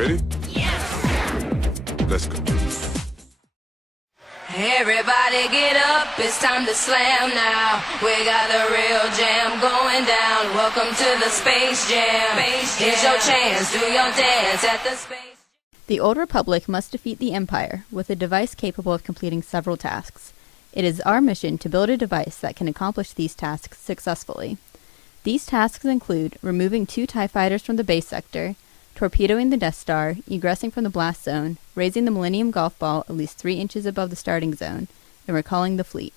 Ready? Yes! Let's go. Everybody get up, it's time to slam now. We got the real jam going down. Welcome to the Space Jam. Here's your chance, do your dance at the Space Jam. The Old Republic must defeat the Empire with a device capable of completing several tasks. It is our mission to build a device that can accomplish these tasks successfully. These tasks include removing 2 TIE fighters from the base sector, torpedoing the Death Star, egressing from the blast zone, raising the Millennium Golf Ball at least 3 inches above the starting zone, and recalling the fleet.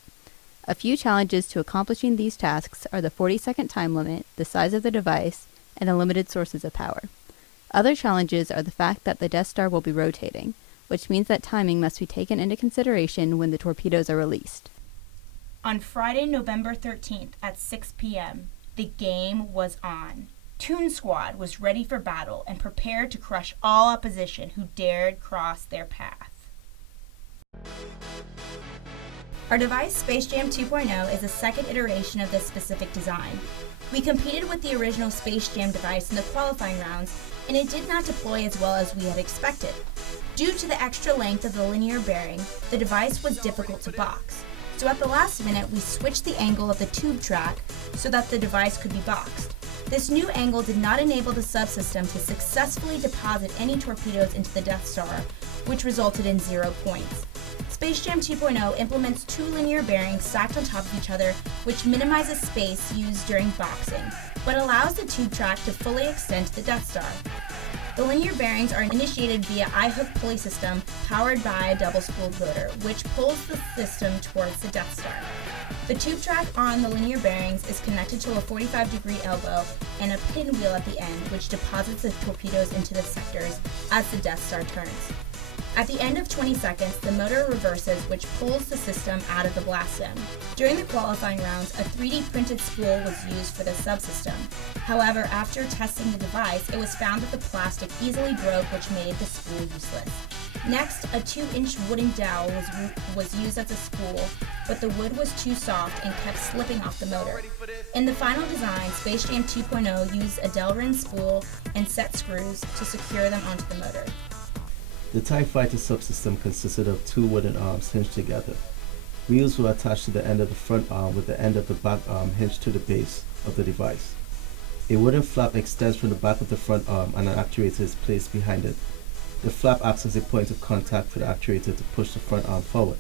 A few challenges to accomplishing these tasks are the 40-second time limit, the size of the device, and the limited sources of power. Other challenges are the fact that the Death Star will be rotating, which means that timing must be taken into consideration when the torpedoes are released. On Friday, November 13th at 6 p.m., the game was on. Toon Squad was ready for battle and prepared to crush all opposition who dared cross their path. Our device, Space Jam 2.0, is the second iteration of this specific design. We competed with the original Space Jam device in the qualifying rounds, and it did not deploy as well as we had expected. Due to the extra length of the linear bearing, the device was difficult to box. So at the last minute, we switched the angle of the tube track so that the device could be boxed. This new angle did not enable the subsystem to successfully deposit any torpedoes into the Death Star, which resulted in 0 points. Space Jam 2.0 implements 2 linear bearings stacked on top of each other, which minimizes space used during boxing, but allows the tube track to fully extend to the Death Star. The linear bearings are initiated via eye-hook pulley system powered by a double-spooled rotor, which pulls the system towards the Death Star. The tube track on the linear bearings is connected to a 45-degree elbow and a pinwheel at the end, which deposits the torpedoes into the sectors as the Death Star turns. At the end of 20 seconds, the motor reverses, which pulls the system out of the blast zone. During the qualifying rounds, a 3D printed spool was used for the subsystem. However, after testing the device, it was found that the plastic easily broke, which made the spool useless. Next, a 2-inch wooden dowel was used as a spool, but the wood was too soft and kept slipping off the motor. In the final design, Space Jam 2.0 used a Delrin spool and set screws to secure them onto the motor. The TIE Fighter subsystem consisted of 2 wooden arms hinged together. Wheels were attached to the end of the front arm with the end of the back arm hinged to the base of the device. A wooden flap extends from the back of the front arm and an actuator is placed behind it. The flap acts as a point of contact for the actuator to push the front arm forward.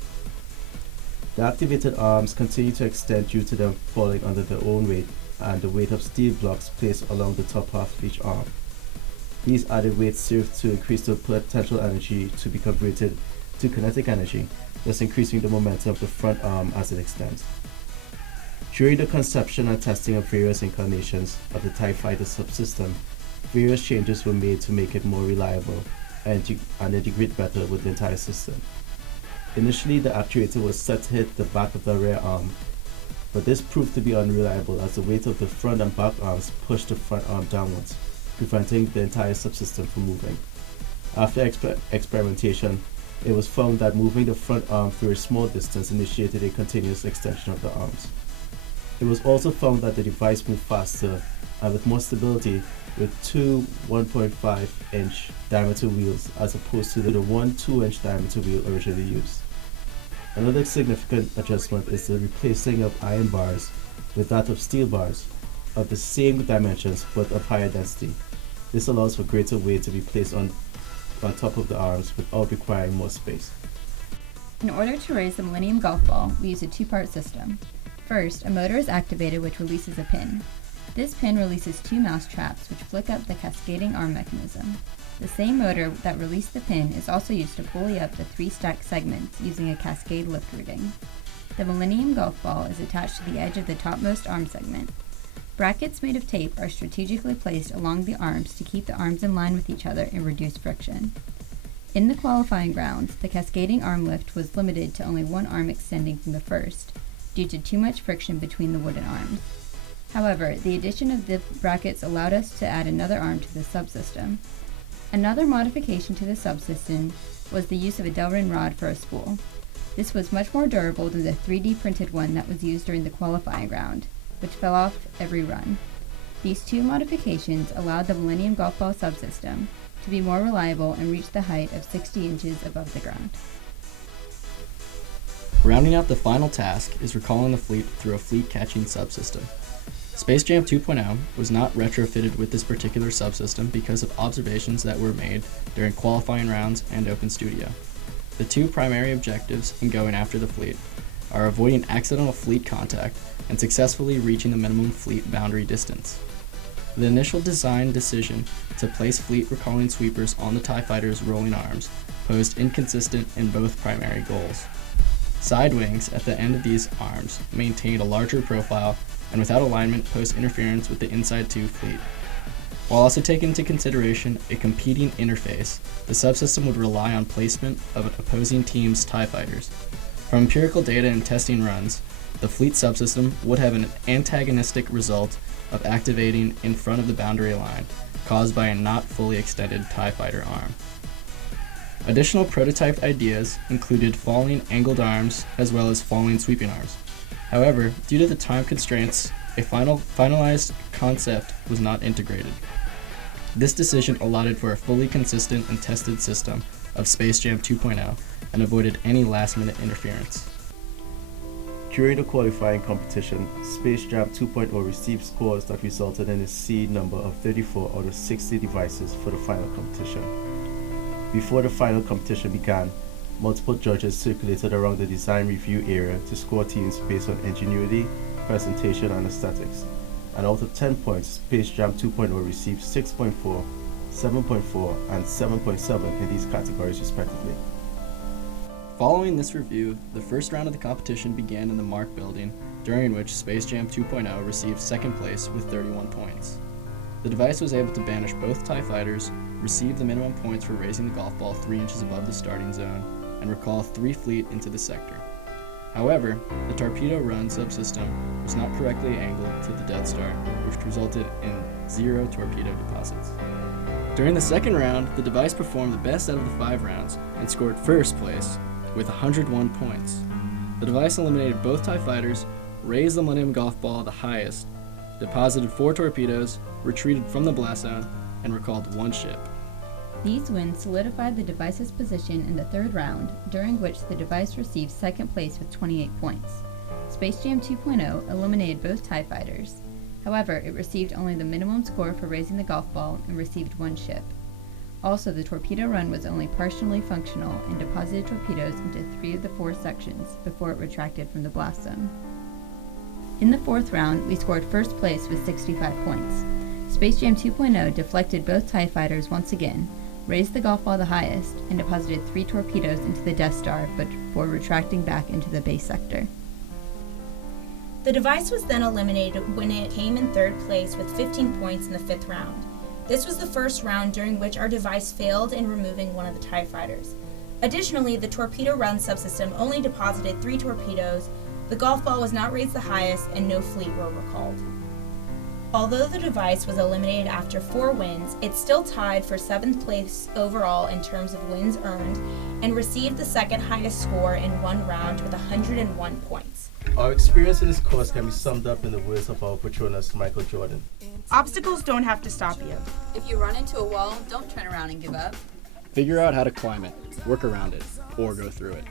The activated arms continue to extend due to them falling under their own weight and the weight of steel blocks placed along the top half of each arm. These added weights serve to increase the potential energy to be converted to kinetic energy, thus increasing the momentum of the front arm as it extends. During the conception and testing of various incarnations of the TIE Fighter subsystem, various changes were made to make it more reliable and integrate better with the entire system. Initially, the actuator was set to hit the back of the rear arm, but this proved to be unreliable as the weight of the front and back arms pushed the front arm downwards, preventing the entire subsystem from moving. After experimentation, it was found that moving the front arm through a small distance initiated a continuous extension of the arms. It was also found that the device moved faster and with more stability with 2 1.5-inch diameter wheels as opposed to the 1 2-inch diameter wheel originally used. Another significant adjustment is the replacing of iron bars with that of steel bars of the same dimensions but of higher density. This allows for greater weight to be placed on top of the arms without requiring more space. In order to raise the Millennium Golf Ball, we use a 2-part system. First, a motor is activated which releases a pin. This pin releases 2 mouse traps which flick up the cascading arm mechanism. The same motor that released the pin is also used to pulley up the 3 stacked segments using a cascade lift routing. The Millennium Golf Ball is attached to the edge of the topmost arm segment. Brackets made of tape are strategically placed along the arms to keep the arms in line with each other and reduce friction. In the qualifying rounds, the cascading arm lift was limited to only 1 arm extending from the first, due to too much friction between the wooden arms. However, the addition of the brackets allowed us to add another arm to the subsystem. Another modification to the subsystem was the use of a Delrin rod for a spool. This was much more durable than the 3D printed one that was used during the qualifying round, which fell off every run. These 2 modifications allowed the Millennium Golf Ball subsystem to be more reliable and reach the height of 60 inches above the ground. Rounding out the final task is recalling the fleet through a fleet catching subsystem. Space Jam 2.0 was not retrofitted with this particular subsystem because of observations that were made during qualifying rounds and Open Studio. The two primary objectives in going after the fleet are avoiding accidental fleet contact and successfully reaching the minimum fleet boundary distance. The initial design decision to place fleet recalling sweepers on the TIE Fighter's rolling arms posed inconsistent in both primary goals. Side wings at the end of these arms maintained a larger profile and without alignment posed interference with the inside two fleet. While also taking into consideration a competing interface, the subsystem would rely on placement of an opposing team's TIE Fighters. From empirical data and testing runs, the fleet subsystem would have an antagonistic result of activating in front of the boundary line, caused by a not fully extended TIE Fighter arm. Additional prototype ideas included falling angled arms as well as falling sweeping arms. However, due to the time constraints, a finalized concept was not integrated. This decision allotted for a fully consistent and tested system of Space Jam 2.0 and avoided any last-minute interference. During the qualifying competition, Space Jam 2.0 received scores that resulted in a seed number of 34 out of 60 devices for the final competition. Before the final competition began, multiple judges circulated around the design review area to score teams based on ingenuity, presentation, and aesthetics. And out of 10 points, Space Jam 2.0 received 6.4, 7.4, and 7.7 in these categories respectively. Following this review, the first round of the competition began in the Mark Building, during which Space Jam 2.0 received second place with 31 points. The device was able to banish both TIE Fighters, receive the minimum points for raising the golf ball 3 inches above the starting zone, and recall 3 fleet into the sector. However, the torpedo run subsystem was not correctly angled to the Death Star, which resulted in 0 torpedo deposits. During the second round, the device performed the best out of the 5 rounds and scored first place with 101 points. The device eliminated both TIE Fighters, raised the Millennium Golf Ball the highest, deposited 4 torpedoes, retreated from the blast zone, and recalled 1 ship. These wins solidified the device's position in the third round, during which the device received second place with 28 points. Space Jam 2.0 eliminated both TIE Fighters. However, it received only the minimum score for raising the golf ball and received 1 ship. Also, the torpedo run was only partially functional and deposited torpedoes into 3 of the 4 sections before it retracted from the blast zone. In the fourth round, we scored first place with 65 points. Space Jam 2.0 deflected both TIE Fighters once again, raised the golf ball the highest, and deposited 3 torpedoes into the Death Star before retracting back into the base sector. The device was then eliminated when it came in third place with 15 points in the fifth round. This was the first round during which our device failed in removing one of the TIE Fighters. Additionally, the torpedo run subsystem only deposited 3 torpedoes, the golf ball was not raised the highest, and no fleet were recalled. Although the device was eliminated after 4 wins, it still tied for 7th place overall in terms of wins earned and received the second highest score in one round with 101 points. Our experience in this course can be summed up in the words of our patronus, Michael Jordan. Obstacles don't have to stop you. If you run into a wall, don't turn around and give up. Figure out how to climb it, work around it, or go through it.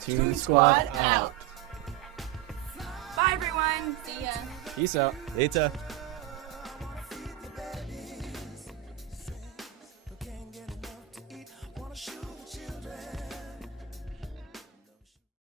Toon Squad out. Bye, everyone. See ya. Peace out. Later.